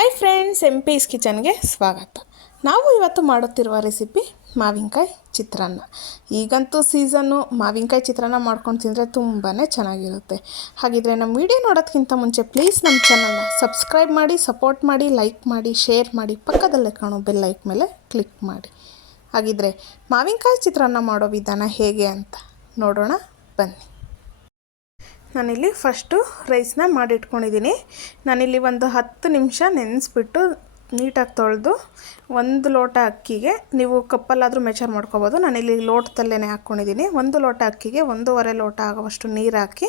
Hi friends M piece ಕಿಚನ್ಗೆ ಸ್ವಾಗತ. ನಾವು ಇವತ್ತು ಮಾಡುತ್ತಿರುವ ರೆಸಿಪಿ ಮಾವಿನಕಾಯಿ ಚಿತ್ರಾನ್ನ. ಈಗಂತೂ ಸೀಸನ್ನು ಮಾವಿನಕಾಯಿ ಚಿತ್ರಾನ್ನ ಮಾಡ್ಕೊಂಡು ತಿಂದರೆ ತುಂಬಾ ಚೆನ್ನಾಗಿರುತ್ತೆ. ಹಾಗಿದ್ರೆ ನಮ್ಮ ವಿಡಿಯೋ ನೋಡೋದಕ್ಕಿಂತ ಮುಂಚೆ ಪ್ಲೀಸ್ ನಮ್ಮ ಚಾನಲ್ನ ಸಬ್ಸ್ಕ್ರೈಬ್ ಮಾಡಿ ಸಪೋರ್ಟ್ ಮಾಡಿ ಲೈಕ್ ಮಾಡಿ ಶೇರ್ ಮಾಡಿ, ಪಕ್ಕದಲ್ಲೇ ಕಾಣೋ ಬೆಲ್ ಲೈಕ್ ಮೇಲೆ ಕ್ಲಿಕ್ ಮಾಡಿ. ಹಾಗಿದ್ರೆ ಮಾವಿನಕಾಯಿ ಚಿತ್ರಾನ್ನ ಮಾಡೋ ವಿಧಾನ ಹೇಗೆ ಅಂತ ನೋಡೋಣ ಬನ್ನಿ. ನಾನಿಲ್ಲಿ ಫಸ್ಟು ರೈಸ್ನ ಮಾಡಿಟ್ಕೊಂಡಿದ್ದೀನಿ ನಾನಿಲ್ಲಿ ಒಂದು ಹತ್ತು ನಿಮಿಷ ನೆನೆಸ್ಬಿಟ್ಟು ನೀಟಾಗಿ ತೊಳೆದು ಒಂದು ಲೋಟ ಅಕ್ಕಿಗೆ ನೀವು ಕಪ್ಪಲ್ಲಾದರೂ ಮೆಚರ್ ಮಾಡ್ಕೋಬೋದು. ನಾನಿಲ್ಲಿ ಲೋಟದಲ್ಲೇ ಹಾಕ್ಕೊಂಡಿದ್ದೀನಿ ಒಂದು ಲೋಟ ಅಕ್ಕಿಗೆ ಒಂದೂವರೆ ಲೋಟ ಆಗುವಷ್ಟು ನೀರು ಹಾಕಿ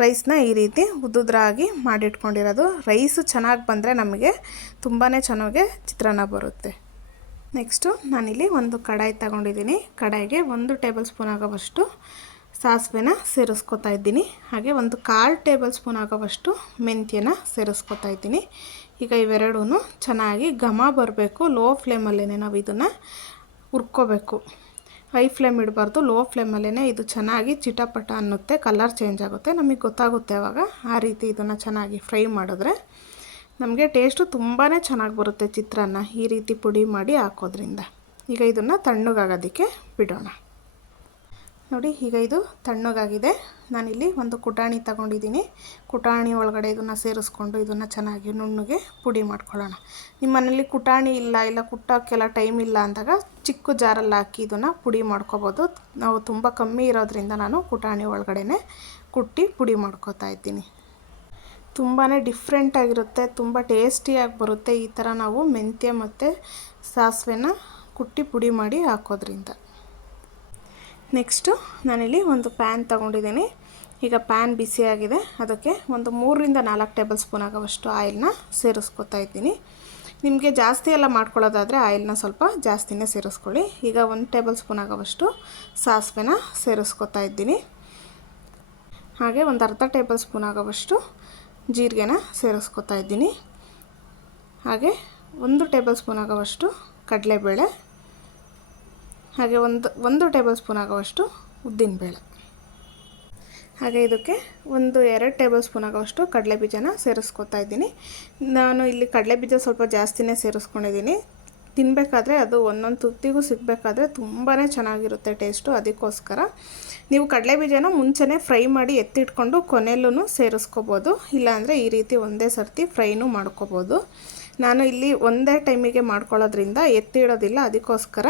ರೈಸ್ನ ಈ ರೀತಿ ಉದ್ದುದ್ರಾಗಿ ಮಾಡಿಟ್ಕೊಂಡಿರೋದು. ರೈಸು ಚೆನ್ನಾಗಿ ಬಂದರೆ ನಮಗೆ ತುಂಬಾ ಚೆನ್ನಾಗಿ ಚಿತ್ರಾನ್ನ ಬರುತ್ತೆ. ನೆಕ್ಸ್ಟು ನಾನಿಲ್ಲಿ ಒಂದು ಕಡಾಯಿ ತಗೊಂಡಿದ್ದೀನಿ ಕಡಾಯಿಗೆ ಒಂದು ಟೇಬಲ್ ಸ್ಪೂನ್ ಆಗೋವಷ್ಟು ಸಾಸಿವೆನ ಸೇರಿಸ್ಕೊತಾ ಇದ್ದೀನಿ. ಹಾಗೆ ಒಂದು ಕಾಲು ಟೇಬಲ್ ಸ್ಪೂನ್ ಆಗೋವಷ್ಟು ಮೆಂತ್ಯನ ಸೇರಿಸ್ಕೊತಾ ಇದ್ದೀನಿ. ಈಗ ಇವೆರಡೂ ಚೆನ್ನಾಗಿ ಘಮ ಬರಬೇಕು. ಲೋ ಫ್ಲೇಮಲ್ಲೇ ನಾವು ಇದನ್ನು ಹುರ್ಕೋಬೇಕು. High flame ಇಡಬಾರ್ದು. ಲೋ ಫ್ಲೇಮಲ್ಲೇ ಇದು ಚೆನ್ನಾಗಿ ಚಿಟಪಟ ಅನ್ನುತ್ತೆ. ಕಲರ್ ಚೇಂಜ್ ಆಗುತ್ತೆ. ನಮಗೆ ಗೊತ್ತಾಗುತ್ತೆ ಅವಾಗ ಆ ರೀತಿ ಇದನ್ನು ಚೆನ್ನಾಗಿ ಫ್ರೈ ಮಾಡಿದ್ರೆ. ನಮಗೆ ಟೇಸ್ಟು ತುಂಬಾ ಚೆನ್ನಾಗಿ ಬರುತ್ತೆ ಚಿತ್ರಾನ್ನ ಈ ರೀತಿ ಪುಡಿ ಮಾಡಿ ಹಾಕೋದ್ರಿಂದ. ಈಗ ಇದನ್ನು ತಣ್ಣಗಾಗೋದಕ್ಕೆ ಬಿಡೋಣ. ನೋಡಿ, ಈಗ ಇದು ತಣ್ಣಗಾಗಿದೆ. ನಾನಿಲ್ಲಿ ಒಂದು ಕುಟಾಣಿ ತಗೊಂಡಿದ್ದೀನಿ. ಕುಟಾಣಿ ಒಳಗಡೆ ಇದನ್ನು ಸೇರಿಸ್ಕೊಂಡು ಇದನ್ನು ಚೆನ್ನಾಗಿ ನುಣ್ಣಗೆ ಪುಡಿ ಮಾಡ್ಕೊಳ್ಳೋಣ. ನಿಮ್ಮ ಮನೇಲಿ ಕುಟಾಣಿ ಇಲ್ಲ ಇಲ್ಲ ಕುಟ್ಟೋಕ್ಕೆಲ್ಲ ಟೈಮ್ ಇಲ್ಲ ಅಂದಾಗ ಚಿಕ್ಕ ಜಾರಲ್ಲಿ ಹಾಕಿ ಇದನ್ನು ಪುಡಿ ಮಾಡ್ಕೋಬೋದು. ನಾವು ತುಂಬ ಕಮ್ಮಿ ಇರೋದ್ರಿಂದ ನಾನು ಕುಟಾಣಿ ಒಳಗಡೆ ಕುಟ್ಟಿ ಪುಡಿ ಮಾಡ್ಕೋತಾ ಇದ್ದೀನಿ. ತುಂಬಾ ಡಿಫ್ರೆಂಟಾಗಿರುತ್ತೆ ತುಂಬ ಟೇಸ್ಟಿಯಾಗಿ ಬರುತ್ತೆ ಈ ಥರ ನಾವು ಮೆಂತ್ಯ ಮತ್ತು ಸಾಸಿವೆನ ಕುಟ್ಟಿ ಪುಡಿ ಮಾಡಿ ಹಾಕೋದ್ರಿಂದ. ನೆಕ್ಸ್ಟು ನಾನಿಲ್ಲಿ ಒಂದು ಪ್ಯಾನ್ ತಗೊಂಡಿದ್ದೀನಿ. ಈಗ ಪ್ಯಾನ್ ಬಿಸಿಯಾಗಿದೆ ಅದಕ್ಕೆ ಒಂದು ಮೂರರಿಂದ ನಾಲ್ಕು ಟೇಬಲ್ ಸ್ಪೂನ್ ಆಗೋವಷ್ಟು ಆಯಿಲ್ನ ಸೇರಿಸ್ಕೊತಾ ಇದ್ದೀನಿ. ನಿಮಗೆ ಜಾಸ್ತಿ ಎಲ್ಲ ಮಾಡ್ಕೊಳ್ಳೋದಾದರೆ ಆಯಿಲ್ನ ಸ್ವಲ್ಪ ಜಾಸ್ತಿನೇ ಸೇರಿಸ್ಕೊಳ್ಳಿ. ಈಗ ಒಂದು ಟೇಬಲ್ ಸ್ಪೂನ್ ಆಗೋವಷ್ಟು ಸಾಸಿವೆನ ಸೇರಿಸ್ಕೊತಾ ಇದ್ದೀನಿ. ಹಾಗೆ ಒಂದು ಅರ್ಧ ಟೇಬಲ್ ಸ್ಪೂನ್ ಆಗೋವಷ್ಟು ಜೀರಿಗೆನ ಸೇರಿಸ್ಕೊತಾ ಇದ್ದೀನಿ. ಹಾಗೆ ಒಂದು ಟೇಬಲ್ ಸ್ಪೂನ್ ಆಗೋವಷ್ಟು ಕಡಲೆಬೇಳೆ ಹಾಗೆ ಒಂದು ಒಂದು ಟೇಬಲ್ ಸ್ಪೂನ್ ಆಗುವಷ್ಟು ಉದ್ದಿನಬೇಳೆ ಹಾಗೆ ಇದಕ್ಕೆ ಒಂದು ಎರಡು ಟೇಬಲ್ ಸ್ಪೂನ್ ಆಗುವಷ್ಟು ಕಡಲೆ ಬೀಜನ ಸೇರಿಸ್ಕೊತಾ ಇದ್ದೀನಿ. ನಾನು ಇಲ್ಲಿ ಕಡಲೆ ಬೀಜ ಸ್ವಲ್ಪ ಜಾಸ್ತಿನೇ ಸೇರಿಸ್ಕೊಂಡಿದ್ದೀನಿ. ತಿನ್ನಬೇಕಾದ್ರೆ ಅದು ಒಂದೊಂದು ತುತ್ತಿಗೂ ಸಿಗಬೇಕಾದ್ರೆ ತುಂಬಾ ಚೆನ್ನಾಗಿರುತ್ತೆ ಟೇಸ್ಟು, ಅದಕ್ಕೋಸ್ಕರ. ನೀವು ಕಡಲೆ ಬೀಜನ ಮುಂಚೆನೇ ಫ್ರೈ ಮಾಡಿ ಎತ್ತಿಟ್ಕೊಂಡು ಕೊನೆಯಲ್ಲೂ ಸೇರಿಸ್ಕೋಬೋದು. ಇಲ್ಲಾಂದರೆ ಈ ರೀತಿ ಒಂದೇ ಸರ್ತಿ ಫ್ರೈನೂ ಮಾಡ್ಕೋಬೋದು. ನಾನು ಇಲ್ಲಿ ಒಂದೇ ಟೈಮಿಗೆ ಮಾಡ್ಕೊಳ್ಳೋದ್ರಿಂದ ಎತ್ತಿಡೋದಿಲ್ಲ, ಅದಕ್ಕೋಸ್ಕರ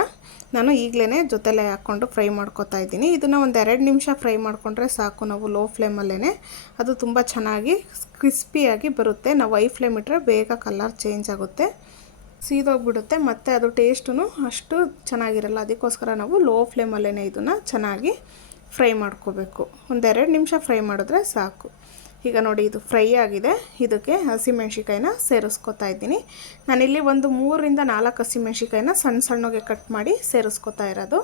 ನಾನು ಈಗಲೇ ಜೊತೆಲೆ ಹಾಕ್ಕೊಂಡು ಫ್ರೈ ಮಾಡ್ಕೊತಾ ಇದ್ದೀನಿ. ಇದನ್ನು ಒಂದು ಎರಡು ನಿಮಿಷ ಫ್ರೈ ಮಾಡಿಕೊಂಡ್ರೆ ಸಾಕು, ನಾವು ಲೋ ಫ್ಲೇಮಲ್ಲೇ ಅದು ತುಂಬ ಚೆನ್ನಾಗಿ ಕ್ರಿಸ್ಪಿಯಾಗಿ ಬರುತ್ತೆ. ನಾವು ಐ ಫ್ಲೇಮ್ ಇಟ್ಟರೆ ಬೇಗ ಕಲರ್ ಚೇಂಜ್ ಆಗುತ್ತೆ. ಸೀದೋಗ್ಬಿಡುತ್ತೆ, ಮತ್ತು ಅದು ಟೇಸ್ಟೂ ಅಷ್ಟು ಚೆನ್ನಾಗಿರಲ್ಲ. ಅದಕ್ಕೋಸ್ಕರ ನಾವು ಲೋ ಫ್ಲೇಮಲ್ಲೇ ಇದನ್ನು ಚೆನ್ನಾಗಿ ಫ್ರೈ ಮಾಡ್ಕೋಬೇಕು. ಒಂದೆರಡು ನಿಮಿಷ ಫ್ರೈ ಮಾಡಿದ್ರೆ ಸಾಕು. ಈಗ ನೋಡಿ ಇದು ಫ್ರೈ ಆಗಿದೆ. ಇದಕ್ಕೆ ಹಸಿಮೆಣ್ಸಿಕಾಯಿನ ಸೇರಿಸ್ಕೊತಾ ಇದ್ದೀನಿ. ನಾನಿಲ್ಲಿ ಒಂದು ಮೂರರಿಂದ ನಾಲ್ಕು ಹಸಿಮೆಣ್ಸಿಕಾಯಿನ ಸಣ್ಣ ಸಣ್ಣಗೆ ಕಟ್ ಮಾಡಿ ಸೇರಿಸ್ಕೊತಾ ಇರೋದು.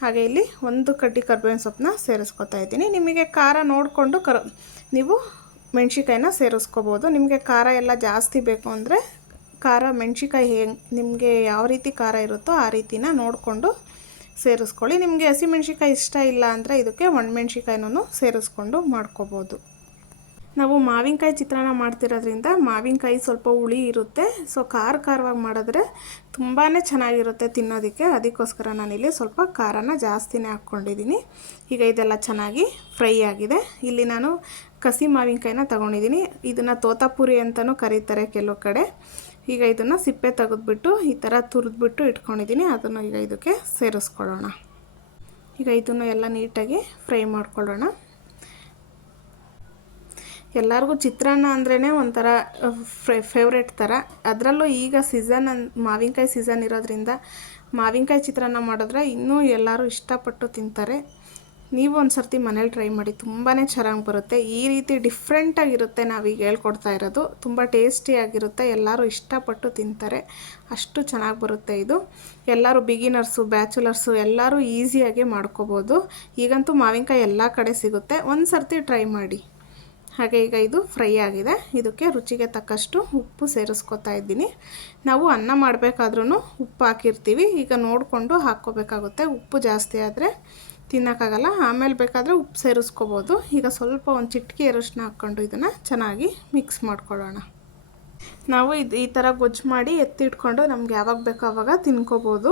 ಹಾಗೆ ಇಲ್ಲಿ ಒಂದು ಕಡ್ಡಿ ಕರ್ಬೇವಿನ ಸೊಪ್ಪನ್ನ ಸೇರಿಸ್ಕೊತಾ ಇದ್ದೀನಿ. ನಿಮಗೆ ಖಾರ ನೋಡಿಕೊಂಡು ಕರ್, ನೀವು ಮೆಣ್ಸಿಕಾಯಿನ ಸೇರಿಸ್ಕೋಬೋದು. ನಿಮಗೆ ಖಾರ ಎಲ್ಲ ಜಾಸ್ತಿ ಬೇಕು ಅಂದರೆ ಖಾರ ಮೆಣಸಿಕಾಯಿ ಹೇಗೆ, ನಿಮಗೆ ಯಾವ ರೀತಿ ಖಾರ ಇರುತ್ತೋ ಆ ರೀತಿನ ನೋಡಿಕೊಂಡು ಸೇರಿಸ್ಕೊಳ್ಳಿ. ನಿಮಗೆ ಹಸಿಮೆಣ್ಸಿಕಾಯಿ ಇಷ್ಟ ಇಲ್ಲ ಅಂದರೆ ಇದಕ್ಕೆ ಒಣಮೆಣ್ಸಿಕಾಯಿನೂ ಸೇರಿಸ್ಕೊಂಡು ಮಾಡ್ಕೋಬೋದು. ನಾವು ಮಾವಿನಕಾಯಿ ಚಿತ್ರಾನ್ನ ಮಾಡ್ತಿರೋದ್ರಿಂದ ಮಾವಿನಕಾಯಿ ಸ್ವಲ್ಪ ಹುಳಿ ಇರುತ್ತೆ. ಸೊ ಖಾರ ಖಾರವಾಗಿ ಮಾಡಿದ್ರೆ ತುಂಬಾ ಚೆನ್ನಾಗಿರುತ್ತೆ ತಿನ್ನೋದಕ್ಕೆ. ಅದಕ್ಕೋಸ್ಕರ ನಾನಿಲ್ಲಿ ಸ್ವಲ್ಪ ಖಾರನ ಜಾಸ್ತಿನೇ ಹಾಕ್ಕೊಂಡಿದ್ದೀನಿ. ಈಗ ಇದೆಲ್ಲ ಚೆನ್ನಾಗಿ ಫ್ರೈ ಆಗಿದೆ. ಇಲ್ಲಿ ನಾನು ಕಸಿ ಮಾವಿನಕಾಯಿನ ತೊಗೊಂಡಿದ್ದೀನಿ. ಇದನ್ನು ತೋತಾಪುರಿ ಅಂತಲೂ ಕರೀತಾರೆ ಕೆಲವು ಕಡೆ. ಈಗ ಇದನ್ನು ಸಿಪ್ಪೆ ತೆಗೆದ್ಬಿಟ್ಟು ಈ ಥರ ತುರಿದ್ಬಿಟ್ಟು ಇಟ್ಕೊಂಡಿದ್ದೀನಿ. ಅದನ್ನು ಈಗ ಇದಕ್ಕೆ ಸೇರಿಸ್ಕೊಳ್ಳೋಣ. ಈಗ ಇದನ್ನು ಎಲ್ಲ ನೀಟಾಗಿ ಫ್ರೈ ಮಾಡ್ಕೊಳ್ಳೋಣ. ಎಲ್ಲರಿಗೂ ಚಿತ್ರಾನ್ನ ಅಂದ್ರೇ ಒಂಥರ ಫೇವ್ರೇಟ್ ಥರ ಅದರಲ್ಲೂ ಈಗ ಸೀಸನ್ ಅನ್, ಮಾವಿನಕಾಯಿ ಸೀಸನ್ ಇರೋದ್ರಿಂದ ಮಾವಿನಕಾಯಿ ಚಿತ್ರಾನ್ನ ಮಾಡಿದ್ರೆ ಇನ್ನೂ ಎಲ್ಲರೂ ಇಷ್ಟಪಟ್ಟು ತಿಂತಾರೆ. ನೀವು ಒಂದು ಸರ್ತಿ ಮನೇಲಿ ಟ್ರೈ ಮಾಡಿ ತುಂಬಾ ಚೆನ್ನಾಗಿ ಬರುತ್ತೆ. ಈ ರೀತಿ ಡಿಫ್ರೆಂಟಾಗಿರುತ್ತೆ ನಾವೀಗ ಹೇಳ್ಕೊಡ್ತಾ ಇರೋದು. ತುಂಬ ಟೇಸ್ಟಿಯಾಗಿರುತ್ತೆ ಎಲ್ಲರೂ ಇಷ್ಟಪಟ್ಟು ತಿಂತಾರೆ. ಅಷ್ಟು ಚೆನ್ನಾಗಿ ಬರುತ್ತೆ ಇದು. ಎಲ್ಲರೂ ಬಿಗಿನರ್ಸು ಬ್ಯಾಚುಲರ್ಸು ಎಲ್ಲರೂ ಈಸಿಯಾಗಿ ಮಾಡ್ಕೋಬೋದು. ಈಗಂತೂ ಮಾವಿನಕಾಯಿ ಎಲ್ಲ ಕಡೆ ಸಿಗುತ್ತೆ. ಒಂದು ಸರ್ತಿ ಟ್ರೈ ಮಾಡಿ. ಹಾಗೆ ಈಗ ಇದು ಫ್ರೈ ಆಗಿದೆ. ಇದಕ್ಕೆ ರುಚಿಗೆ ತಕ್ಕಷ್ಟು ಉಪ್ಪು ಸೇರಿಸ್ಕೊತಾ ಇದ್ದೀನಿ. ನಾವು ಅನ್ನ ಮಾಡಬೇಕಾದ್ರೂ ಉಪ್ಪು ಹಾಕಿರ್ತೀವಿ. ಈಗ ನೋಡಿಕೊಂಡು ಹಾಕ್ಕೋಬೇಕಾಗುತ್ತೆ. ಉಪ್ಪು ಜಾಸ್ತಿ ಆದರೆ ತಿನ್ನೋಕ್ಕಾಗಲ್ಲ. ಆಮೇಲೆ ಬೇಕಾದರೆ ಉಪ್ಪು ಸೇರಿಸ್ಕೋಬೋದು. ಈಗ ಸ್ವಲ್ಪ ಒಂದು ಚಿಟಕಿ ಅರಿಶಿನ ಹಾಕ್ಕೊಂಡು ಇದನ್ನು ಚೆನ್ನಾಗಿ ಮಿಕ್ಸ್ ಮಾಡ್ಕೊಳ್ಳೋಣ. ನಾವು ಇದು ಈ ಥರ ಗೊಜ್ಜು ಮಾಡಿ ಎತ್ತಿಟ್ಕೊಂಡು ನಮ್ಗೆ ಯಾವಾಗ ಬೇಕೋ ಅವಾಗ ತಿನ್ಕೋಬೋದು.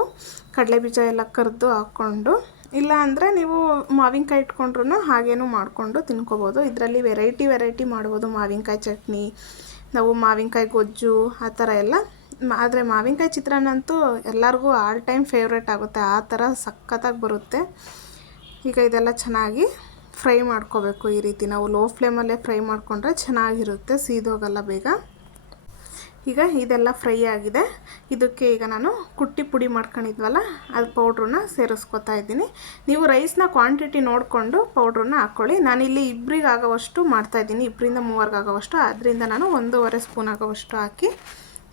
ಕಡಲೆ ಬೀಜ ಎಲ್ಲ ಕರೆದು ಹಾಕ್ಕೊಂಡು. ಇಲ್ಲ ಅಂದರೆ ನೀವು ಮಾವಿನಕಾಯಿ ಇಟ್ಕೊಂಡ್ರೂ ಹಾಗೇನೂ ಮಾಡಿಕೊಂಡು ತಿನ್ಕೋಬೋದು. ಇದರಲ್ಲಿ ವೆರೈಟಿ ವೆರೈಟಿ ಮಾಡ್ಬೋದು. ಮಾವಿನಕಾಯಿ ಚಟ್ನಿ, ನಾವು ಮಾವಿನಕಾಯಿ ಗೊಜ್ಜು, ಆ ಥರ ಎಲ್ಲ. ಆದರೆ ಮಾವಿನಕಾಯಿ ಚಿತ್ರಾನ್ನ ಅಂತೂ ಎಲ್ಲರಿಗೂ ಆಲ್ ಟೈಮ್ ಫೇವ್ರೇಟ್ ಆಗುತ್ತೆ. ಆ ಥರ ಸಖತ್ತಾಗಿ ಬರುತ್ತೆ. ಈಗ ಇದೆಲ್ಲ ಚೆನ್ನಾಗಿ ಫ್ರೈ ಮಾಡ್ಕೋಬೇಕು ಈ ರೀತಿ. ನಾವು ಲೋ ಫ್ಲೇಮಲ್ಲೇ ಫ್ರೈ ಮಾಡಿಕೊಂಡ್ರೆ ಚೆನ್ನಾಗಿರುತ್ತೆ, ಸೀದೋಗಲ್ಲ ಬೇಗ. ಈಗ ಇದೆಲ್ಲ ಫ್ರೈ ಆಗಿದೆ. ಇದಕ್ಕೆ ಈಗ ನಾನು ಕುಟ್ಟಿ ಪುಡಿ ಮಾಡ್ಕೊಂಡಿದ್ವಲ್ಲ, ಅದು ಪೌಡ್ರನ್ನ ಸೇರಿಸ್ಕೊತಾ ಇದ್ದೀನಿ. ನೀವು ರೈಸ್ನ ಕ್ವಾಂಟಿಟಿ ನೋಡಿಕೊಂಡು ಪೌಡ್ರನ್ನ ಹಾಕ್ಕೊಳ್ಳಿ. ನಾನಿಲ್ಲಿ ಇಬ್ಬರಿಗೆ ಆಗೋವಷ್ಟು ಮಾಡ್ತಾಯಿದ್ದೀನಿ ಇಬ್ಬರಿಂದ ಮೂವರ್ಗೆ ಆಗೋವಷ್ಟು ಅದರಿಂದ ನಾನು ಒಂದೂವರೆ ಸ್ಪೂನ್ ಆಗೋವಷ್ಟು ಹಾಕಿ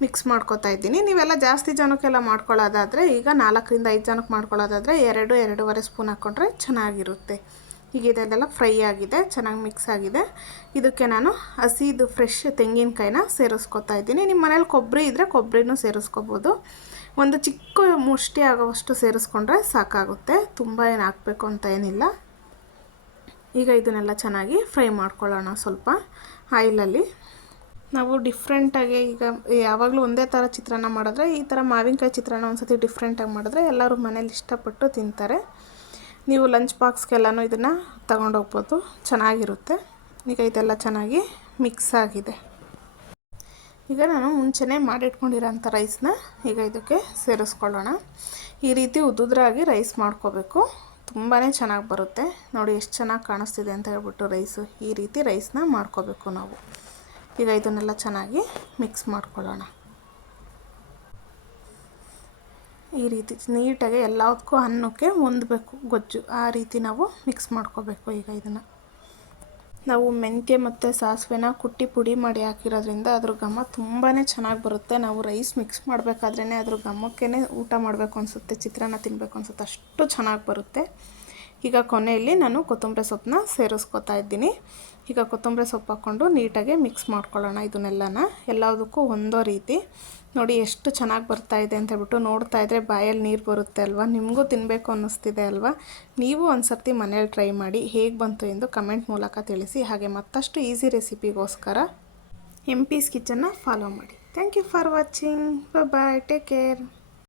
ಮಿಕ್ಸ್ ಮಾಡ್ಕೊತಾ ಇದ್ದೀನಿ. ನೀವೆಲ್ಲ ಜಾಸ್ತಿ ಜನಕ್ಕೆಲ್ಲ ಮಾಡ್ಕೊಳ್ಳೋದಾದರೆ, ಈಗ ನಾಲ್ಕರಿಂದ ಐದು ಜನಕ್ಕೆ ಮಾಡ್ಕೊಳ್ಳೋದಾದರೆ ಎರಡು, ಎರಡೂವರೆ ಸ್ಪೂನ್ ಹಾಕ್ಕೊಂಡ್ರೆ ಚೆನ್ನಾಗಿರುತ್ತೆ. ಈಗ ಇದೆಲ್ಲ ಫ್ರೈ ಆಗಿದೆ, ಚೆನ್ನಾಗಿ ಮಿಕ್ಸ್ ಆಗಿದೆ. ಇದಕ್ಕೆ ನಾನು ಹಸಿದು ಫ್ರೆಶ್ ತೆಂಗಿನಕಾಯಿನ ಸೇರಿಸ್ಕೊತಾ ಇದ್ದೀನಿ. ನಿಮ್ಮ ಮನೇಲಿ ಕೊಬ್ಬರಿ ಇದ್ದರೆ ಕೊಬ್ಬರಿನೂ ಸೇರಿಸ್ಕೋಬೋದು. ಒಂದು ಚಿಕ್ಕ ಮುಷ್ಟಿ ಆಗೋವಷ್ಟು ಸೇರಿಸ್ಕೊಂಡ್ರೆ ಸಾಕಾಗುತ್ತೆ. ತುಂಬ ಏನು ಹಾಕಬೇಕು ಅಂತ ಏನಿಲ್ಲ. ಈಗ ಇದನ್ನೆಲ್ಲ ಚೆನ್ನಾಗಿ ಫ್ರೈ ಮಾಡ್ಕೊಳ್ಳೋಣ ಸ್ವಲ್ಪ ಆಯಿಲಲ್ಲಿ. ನಾವು ಡಿಫ್ರೆಂಟಾಗಿ ಈಗ ಯಾವಾಗಲೂ ಒಂದೇ ಥರ ಚಿತ್ರಾನ್ನ ಮಾಡಿದ್ರೆ ಈ ಥರ ಮಾವಿನಕಾಯಿ ಚಿತ್ರಾನ್ನ ಒಂದು ಸತಿ ಡಿಫ್ರೆಂಟಾಗಿ ಮಾಡಿದ್ರೆ ಎಲ್ಲರೂ ಮನೇಲಿ ಇಷ್ಟಪಟ್ಟು ತಿಂತಾರೆ. ನೀವು ಲಂಚ್ ಬಾಕ್ಸ್ಗೆಲ್ಲನೂ ಇದನ್ನು ತಗೊಂಡೋಗ್ಬೋದು ಚೆನ್ನಾಗಿರುತ್ತೆ. ಈಗ ಇದೆಲ್ಲ ಚೆನ್ನಾಗಿ ಮಿಕ್ಸ್ ಆಗಿದೆ. ಈಗ ನಾನು ಮುಂಚೆನೇ ಮಾಡಿಟ್ಕೊಂಡಿರೋಂಥ ರೈಸ್ನ ಈಗ ಇದಕ್ಕೆ ಸೇರಿಸ್ಕೊಳ್ಳೋಣ. ಈ ರೀತಿ ಉದುದ್ರಾಗಿ ರೈಸ್ ಮಾಡ್ಕೋಬೇಕು. ತುಂಬಾ ಚೆನ್ನಾಗಿ ಬರುತ್ತೆ. ನೋಡಿ ಎಷ್ಟು ಚೆನ್ನಾಗಿ ಕಾಣಿಸ್ತಿದೆ ಅಂತ ಹೇಳ್ಬಿಟ್ಟು ರೈಸು ಈ ರೀತಿ ರೈಸ್ನ ಮಾಡ್ಕೋಬೇಕು ನಾವು. ಈಗ ಇದನ್ನೆಲ್ಲ ಚೆನ್ನಾಗಿ ಮಿಕ್ಸ್ ಮಾಡ್ಕೊಳ್ಳೋಣ. ಈ ರೀತಿ ನೀಟಾಗಿ ಎಲ್ಲದಕ್ಕೂ ಅನ್ನಕ್ಕೆ ಹೊಂದಬೇಕು ಗೊಜ್ಜು. ಆ ರೀತಿ ನಾವು ಮಿಕ್ಸ್ ಮಾಡ್ಕೋಬೇಕು ಈಗ ಇದನ್ನು. ನಾವು ಮೆಂತ್ಯ ಮತ್ತು ಸಾಸಿವೆನ ಕುಟ್ಟಿ ಪುಡಿ ಮಾಡಿ ಹಾಕಿರೋದ್ರಿಂದ ಅದ್ರ ಘಮ ತುಂಬಾ ಚೆನ್ನಾಗಿ ಬರುತ್ತೆ. ನಾವು ರೈಸ್ ಮಿಕ್ಸ್ ಮಾಡಬೇಕಾದ್ರೇ ಅದ್ರ ಘಮಕ್ಕೇ ಊಟ ಮಾಡಬೇಕು ಅನಿಸುತ್ತೆ, ಚಿತ್ರಾನ್ನ ತಿನ್ನಬೇಕು ಅನಿಸುತ್ತೆ, ಅಷ್ಟು ಚೆನ್ನಾಗಿ ಬರುತ್ತೆ. ಈಗ ಕೊನೆಯಲ್ಲಿ ನಾನು ಕೊತ್ತಂಬರಿ ಸೊಪ್ಪನ್ನ ಸೇರಿಸ್ಕೊತಾ ಇದ್ದೀನಿ. ಈಗ ಕೊತ್ತಂಬರಿ ಸೊಪ್ಪು ಹಾಕ್ಕೊಂಡು ನೀಟಾಗಿ ಮಿಕ್ಸ್ ಮಾಡ್ಕೊಳ್ಳೋಣ ಇದನ್ನೆಲ್ಲನ. ಎಲ್ಲದಕ್ಕೂ ಒಂದೋ ರೀತಿ. ನೋಡಿ ಎಷ್ಟು ಚೆನ್ನಾಗಿ ಬರ್ತಾ ಇದೆ ಅಂತ ಹೇಳ್ಬಿಟ್ಟು ನೋಡ್ತಾ ಇದ್ರೆ ಬಾಯಲ್ಲಿ ನೀರು ಬರುತ್ತೆ ಅಲ್ವಾ? ನಿಮಗೂ ತಿನ್ನಬೇಕು ಅನ್ನಿಸ್ತಿದೆ ಅಲ್ವಾ? ನೀವು ಒಂದು ಸರ್ತಿ ಮನೇಲಿ ಟ್ರೈ ಮಾಡಿ ಹೇಗೆ ಬಂತು ಎಂದು ಕಮೆಂಟ್ ಮೂಲಕ ತಿಳಿಸಿ. ಹಾಗೆ ಮತ್ತಷ್ಟು ಈಸಿ ರೆಸಿಪಿಗೋಸ್ಕರ ಎಂ ಪೀಸ್ ಕಿಚನ್ನ ಫಾಲೋ ಮಾಡಿ. Thank you for watching bye take care